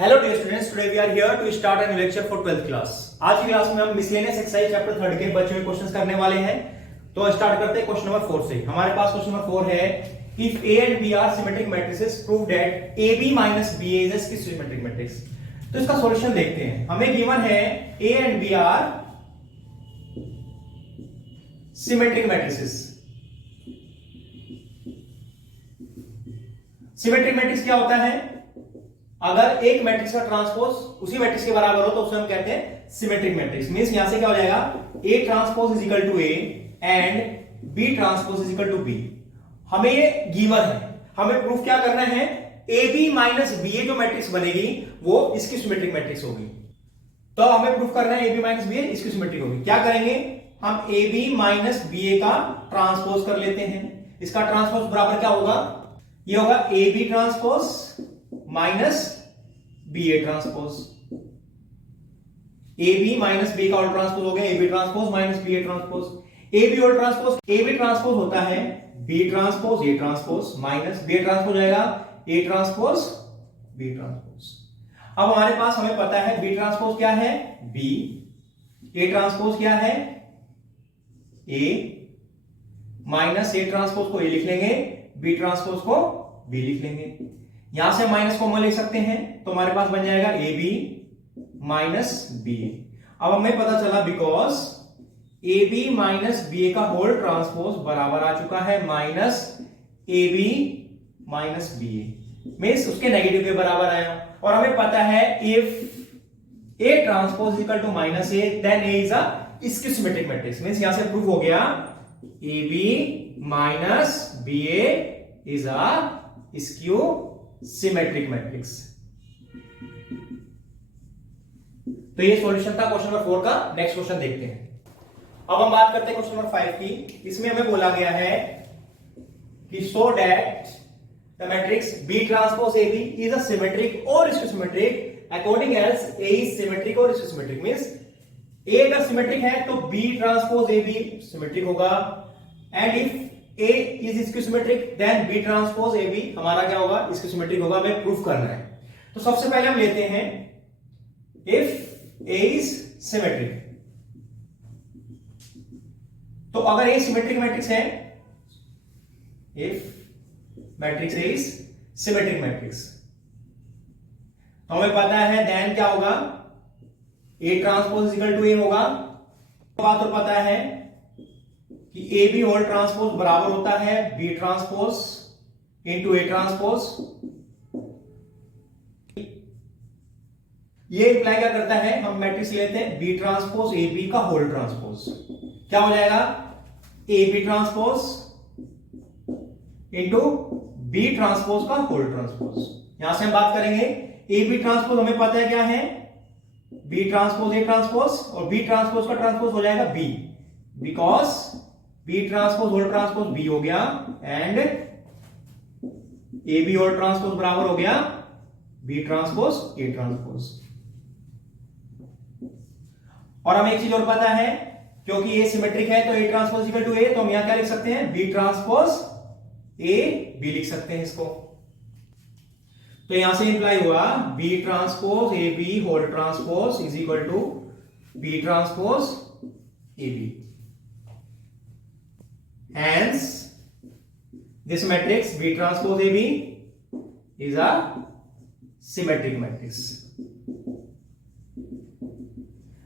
Hello dear students, today we are here to start a new lecture for 12th class. आज की class में हम miscellaneous exercise chapter 3 के बचे हुए क्वेश्चंस करने वाले हैं। तो स्टार्ट करते हैं क्वेश्चन नंबर 4 से। हमारे पास क्वेश्चन नंबर 4 है, if A and B are symmetric matrices, prove that AB minus BA is a symmetric matrix। तो इसका सॉल्यूशन देखते हैं। हमें गिवन है A and B are symmetric matrices। Symmetric matrix क्या होता है? अगर एक मैट्रिक्स का ट्रांसपोज उसी मैट्रिक्स के बराबर हो तो उसे हम कहते हैं सिमेट्रिक मैट्रिक्स। मींस यहां से क्या हो जाएगा, A transpose is equal to A and B transpose is equal to B। हमें ये गिवन है, हमें प्रूफ क्या करना है, AB माइनस BA जो मैट्रिक्स बनेगी वो इसकी सिमेट्रिक मैट्रिक्स होगी। तो हमें प्रूफ करना है AB माइनस BA इसकी सिमेट्रिक होगी। क्या करेंगे, हम AB माइनस BA का ट्रांसपोज कर लेते हैं। इसका ट्रांसपोज बराबर क्या होगा, ये होगा AB transpose minus BA transpose. AB minus BA का ऑल ट्रांसपोज हो गया AB transpose minus BA transpose. AB all transpose, AB transpose होता है B transpose A transpose minus BA transpose आएगा A ट्रांसपोज B ट्रांसपोज। अब हमारे पास हमें पता है B ट्रांसपोज क्या है B, A ट्रांसपोज क्या है A माइनस A ट्रांसपोज को A लिख लेंगे, B ट्रांसपोज को B लिख लेंगे। यहां से माइनस कॉमन ले सकते हैं तो हमारे पास बन जाएगा AB माइनस BA। अब हमें पता चला बिकॉज AB माइनस BA का होल ट्रांसपोज बराबर आ चुका है minus AB minus BA, means उसके नेगेटिव के बराबर आया। और हमें पता है if A transpose equal to minus A then A is a skew matrix. Means यहां से प्रूव हो गया AB minus BA is a skew symmetric matrix. तो ये सॉल्यूशन था क्वेश्चन नंबर 4 का। नेक्स्ट क्वेश्चन देखते हैं। अब हम बात करते हैं क्वेश्चन नंबर 5 की। इसमें हमें बोला गया है कि so that the matrix B transpose AB is a symmetric और skew according else A is symmetric और स्क्यू मींस A अगर सिमेट्रिक है तो B ट्रांसपोज AB सिमेट्रिक होगा and if A is symmetric then B transpose AB हमारा क्या होगा, symmetric होगा। हमें प्रूफ करना है। तो सबसे पहले हम लेते हैं if A is symmetric। तो अगर A सिमेट्रिक मैट्रिक्स है, if matrix A is symmetric matrix, तो हमें पता है देन क्या होगा, A transpose equal to A होगा। बात तो पता है कि AB होल ट्रांसपोज बराबर होता है B transpose into A transpose. ये इंप्लाई क्या करता है, हम मैट्रिक्स लेते हैं B ट्रांसपोज AB का होल ट्रांसपोज, क्या हो जाएगा AB transpose into B transpose का होल ट्रांसपोज। यहां से हम बात करेंगे AB ट्रांसपोज, हमें पता है क्या है B ट्रांसपोज A ट्रांसपोज और B ट्रांसपोज का ट्रांसपोज हो जाएगा B, because B transpose whole transpose B हो गया एंड AB होल ट्रांसपोज बराबर हो गया B ट्रांसपोज A ट्रांसपोज। और हमें एक चीज और पता है, क्योंकि A सिमेट्रिक है तो A transpose equal to A, तो हम यहां क्या लिख सकते हैं B ट्रांसपोज A B लिख सकते हैं इसको। तो यहां से इंप्लाई हुआ B transpose AB whole transpose is equal to B transpose AB। Hence, this matrix B transpose AB is a symmetric matrix।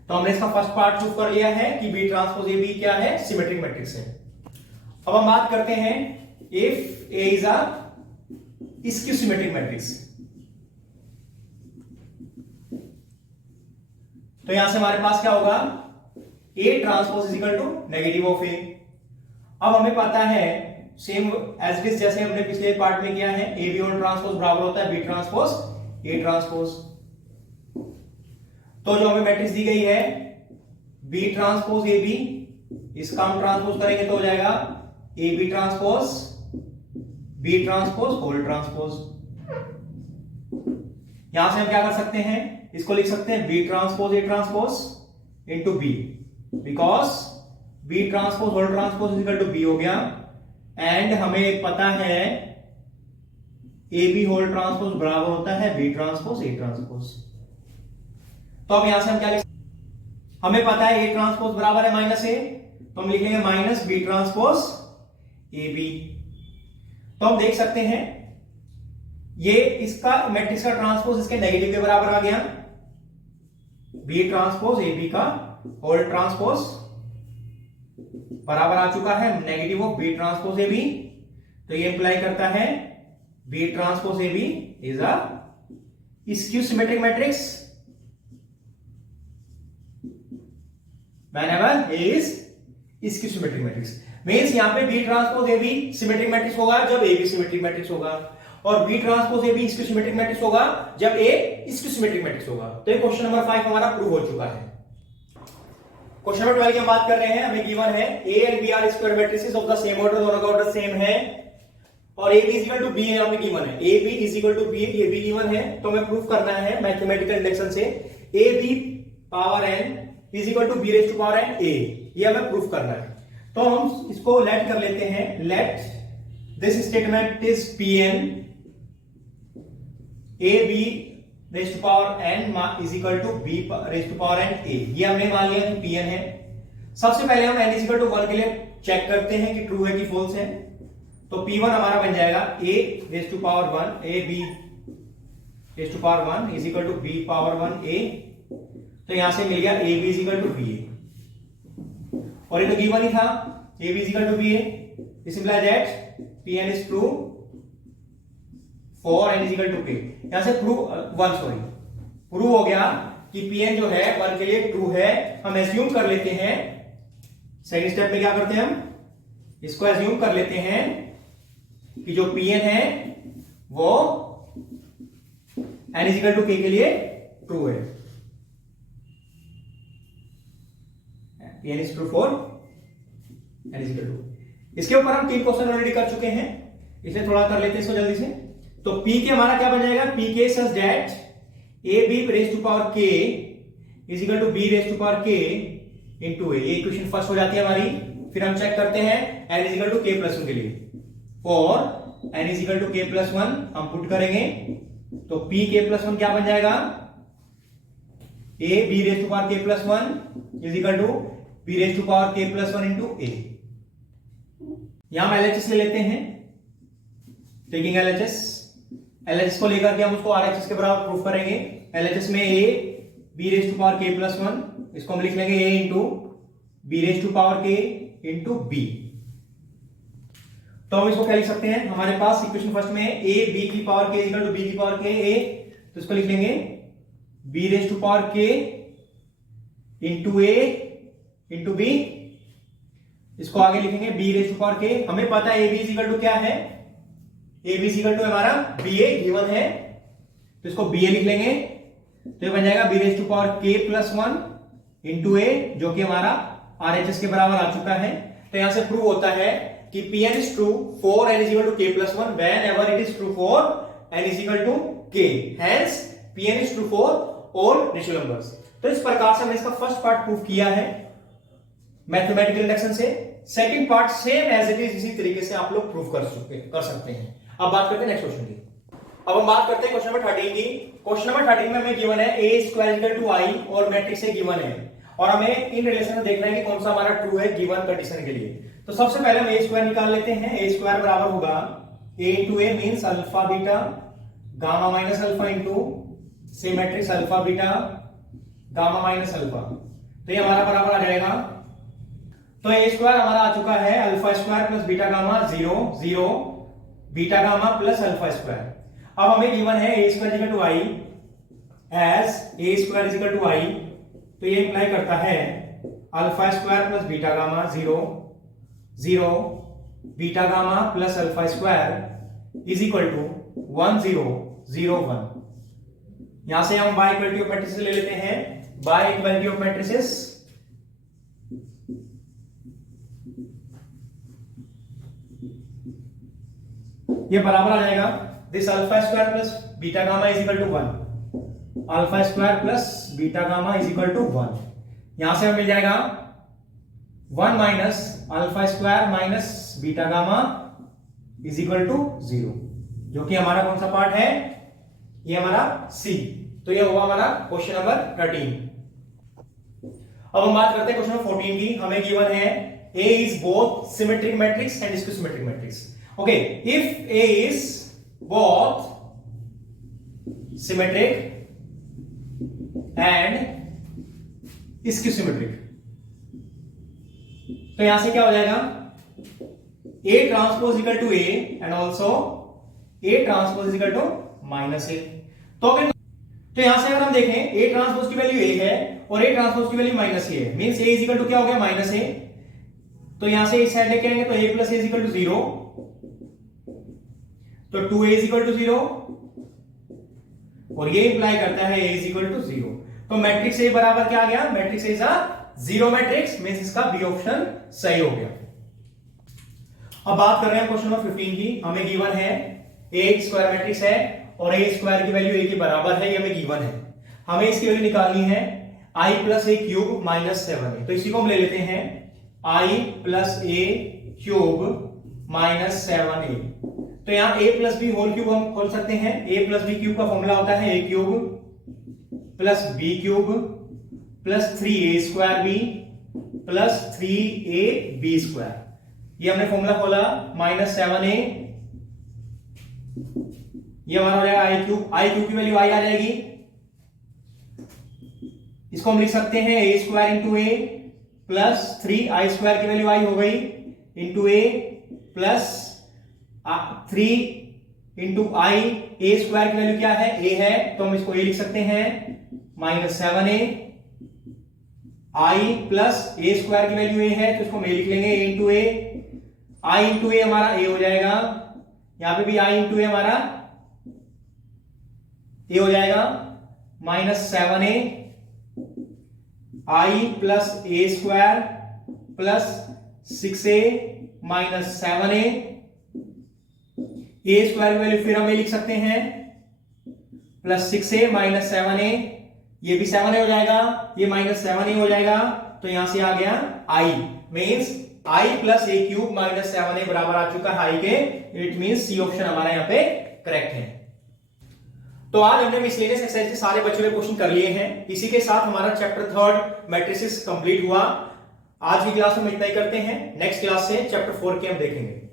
तो हमने इसका फर्स्ट पार्ट प्रूव कर लिया है कि B ट्रांसपोज AB क्या है, सिमेट्रिक मैट्रिक्स है। अब हम बात करते हैं if A is a skew symmetric matrix. तो यहां से हमारे पास क्या होगा, A transpose is equal to negative of A। अब हमें पता है सेम एज इट इज जैसे हमने पिछले पार्ट में किया है, AB और ट्रांसपोज बराबर होता है B ट्रांसपोज A ट्रांसपोज। तो जो हमें मैट्रिक्स दी गई है B ट्रांसपोज AB, इसका हम ट्रांसपोज करेंगे तो हो जाएगा AB transpose B transpose whole transpose. यहां से हम क्या कर सकते हैं, इसको लिख सकते हैं B transpose A transpose into B, because B transpose whole transpose equal to B हो गया एंड हमें पता है ए बी होल ट्रांसपोज बराबर होता है बी ट्रांसपोज ए ट्रांसपोज। तो अब यहां से हम क्या लिख, हमें पता है ए ट्रांसपोज बराबर है माइनस ए, तो हम लिख लेंगे minus B transpose A B. तो हम देख सकते हैं ये इसका मैट्रिक्स का ट्रांसपोज इसके नेगेटिव के बराबर आ गया, बी ट्रांसपोज ए बी का होल ट्रांसपोज बराबर आ चुका है negative of B transpose A B. तो ये इंप्लाई करता है B transpose A B is a skew symmetric matrix whenever A is skew symmetric matrix। मींस यहां पे B transpose A B symmetric matrix होगा जब A B सिमेट्रिक मैट्रिक्स होगा, और B transpose A B skew symmetric matrix होगा जब A skew symmetric matrix होगा। तो ये क्वेश्चन नंबर 5 हमारा प्रूव हो चुका है। क्वेश्चन नंबर 12 की हम बात कर रहे हैं, हमें गिवन है A and B are square matrices of the same order, दोनों का ऑर्डर सेम है, और AB is equal to B है, हमें गिवन है AB is equal to B, ये भी गिवन है। तो हमें प्रूफ करना है मैथमेटिकल इंडक्शन से AB power n is equal to B raise to power n A, ये हमें प्रूफ करना है। तो हम इसको लेट कर लेते हैं, let this statement is P n A B raise to power n is equal to B raise to power n A, ये हमने मान लिया कि पी एन है। सबसे पहले हम एन इज इक्वल टू 1 के लिए चेक करते हैं कि ट्रू है कि फॉल्स है। तो P1 हमारा बन जाएगा a raise to power 1 a b raise to power 1 is equal to b power 1 a। तो यहां से मिल गया a b is equal to b a, और ये तो गिवन ही था a b is equal to b a। This implies that Pn is true for n is equal to k। यहां से प्रूव हो गया कि Pn जो है 1 के लिए ट्रू है। हम एज्यूम कर लेते हैं, सेकंड स्टेप में क्या करते हैं, हम इसको एज्यूम कर लेते हैं कि जो Pn है वो n is equal to k के लिए ट्रू है। Pn is true for n is equal to। इसके ऊपर हम 3 क्वेश्चन ऑलरेडी कर चुके हैं, इसलिए थोड़ा कर लेते हैं इसको जल्दी से। तो P के हमारा क्या बन जाएगा, P के such that a b raise to power k is equal to b raise to power k into a। ये इक्वेशन फर्स्ट हो जाती है हमारी। फिर हम चेक करते हैं n is equal to k plus 1 के लिए, और n is equal to k plus 1 हम पुट करेंगे। तो p k प्लस 1 क्या बन जाएगा, a b raise to power k plus 1 is equal to b raise to power k plus 1 into a। यहां हम LHS ले लेते हैं, टेकिंग LHS को लेकर के हम उसको RHS के बराबर प्रूफ करेंगे। LHS में a b raise to power k plus 1, इसको हम लिख लेंगे a into b raise to power k into b। तो हम इसको क्या लिख सकते हैं, हमारे पास इक्वेशन फर्स्ट में a b की power k equal to b की पावर k a, तो इसको लिख लेंगे b raise to power k into a into B. इसको आगे लिखेंगे b raise to power k। हमें पता है ab इज इक्वल टू क्या है, ab इज इक्वल टू हमारा ba गिवन है, तो इसको ba लिख लेंगे। तो ये बन जाएगा b raise to power k plus 1 into a, जो कि हमारा RHS के बराबर आ चुका है। तो यहां से प्रूव होता है कि Pn is true for n is equal to k plus 1 whenever it is true for n is equal to k, hence Pn is true for all natural numbers। तो इस प्रकार से हमने इसका फर्स्ट पार्ट प्रूव किया है mathematical induction से। Second part same as it is इसी तरीके से आप लोग प्रूव कर सकते हैं। अब बात करते हैं नेक्स्ट क्वेश्चन की। अब हम बात करते हैं क्वेश्चन नंबर 13 की। क्वेश्चन नंबर 13 में हमें गिवन है a square equal to i और मैट्रिक्स ए गिवन है, और हमें इन रिलेशन में देखना है कि कौन सा हमारा ट्रू है गिवन कंडीशन के लिए। तो सबसे पहले हम a स्क्वायर निकाल लेते हैं। a स्क्वायर बराबर होगा a into a means alpha beta gamma minus alpha into से matrix alpha beta gamma minus alpha. तो ये हमारा बराबर आ जाएगा, तो a स्क्वायर हमारा आ चुका है alpha square plus beta gamma 0 0 beta gamma plus alpha square. अब हमें गिवन है a square equal to i as a square equal to i, तो ये इंप्लाई करता है alpha square plus beta gamma 0 0 beta gamma plus alpha square is equal to 1 0 0 1। यहां से हम बाय इक्वालिटी ऑफ मैट्रिसेस ले लेते हैं। बाय इक्वालिटी ऑफ मैट्रिसेस ये बराबर आ जाएगा this alpha square plus beta gamma is equal to 1, alpha square plus beta gamma is equal to 1। यहां से हमें मिल जाएगा 1 minus alpha square minus beta gamma is equal to 0। जो कि हमारा कौन सा पार्ट है, ये हमारा सी। तो ये हुआ हमारा क्वेश्चन नंबर 13। अब हम बात करते हैं क्वेश्चन नंबर 14 की। हमें गिवन है A is both symmetric matrix and skew symmetric matrix. Okay, if A is both symmetric and skew symmetric, तो यहां से क्या हो जाएगा, A transpose equal to A and also A transpose equal to minus A। तो यहां से अगर हम देखें A ट्रांसपोज की वैल्यू A है और A ट्रांसपोज की वैल्यू माइनस A है, means A is equal to क्या हो गया, माइनस A। तो यहां से इस साइड लेके आएंगे तो A plus A is equal to 0, तो 2A इज इक्वल टू 0 और ये इंप्लाई करता है A इज इक्वल टू 0। तो मैट्रिक्स A बराबर क्या आ गया, matrix A is a zero matrix, means इसका बी ऑप्शन सही हो गया। अब बात कर रहे हैं क्वेश्चन नंबर 15 की। हमें गिवन है A एक स्क्वायर मैट्रिक्स है और A स्क्वायर की वैल्यू A के बराबर है, ये हमें गिवन है। हमें इसकी वैल्यू निकालनी है I plus A cube minus 7A। तो इसी को हम ले लेते हैं I plus A cube minus 7A। तो यहां A plus B whole cube हम खोल सकते हैं। A प्लस बी क्यूब का फॉर्मूला होता है A cube plus B cube plus 3A square B plus 3AB square. ये हमने फॉर्मूला खोला, माइनस 7A, ये हमारा हो जाएगा I क्यूब की वैल्यू I आ जाएगी। इसको हम लिख सकते हैं A square into A plus 3I square की वैल्यू I हो गई into A plus 3 into I। A square की वैल्यू क्या है, A है, तो हम इसको A लिख सकते हैं minus 7A। I plus A square की वैल्यू A है, तो इसको हम A लिख लेंगे A into A। I into A हमारा A हो जाएगा, यहां पे भी I इंटू A हमारा A हो जाएगा minus 7A। I plus A square plus 6A minus 7A। A square की वैल्यू फिर हम A लिख सकते हैं प्लस 6A माइनस 7A, ये भी 7A हो जाएगा, ये माइनस 7A हो जाएगा। तो यहां से आ गया I, means I plus A cube minus 7A बराबर आ चुका है I के। इट मींस सी ऑप्शन हमारा यहां पे करेक्ट है। तो आज हमने मिसलेनियस एक्सरसाइज के सारे बचे हुए क्वेश्चन कर लिए हैं। इसी के साथ हमारा चैप्टर 3 मैट्रिसेस कंप्लीट हुआ। आज की क्लास में इतना ही करते हैं, नेक्स्ट क्लास से चैप्टर 4 के हम देखेंगे।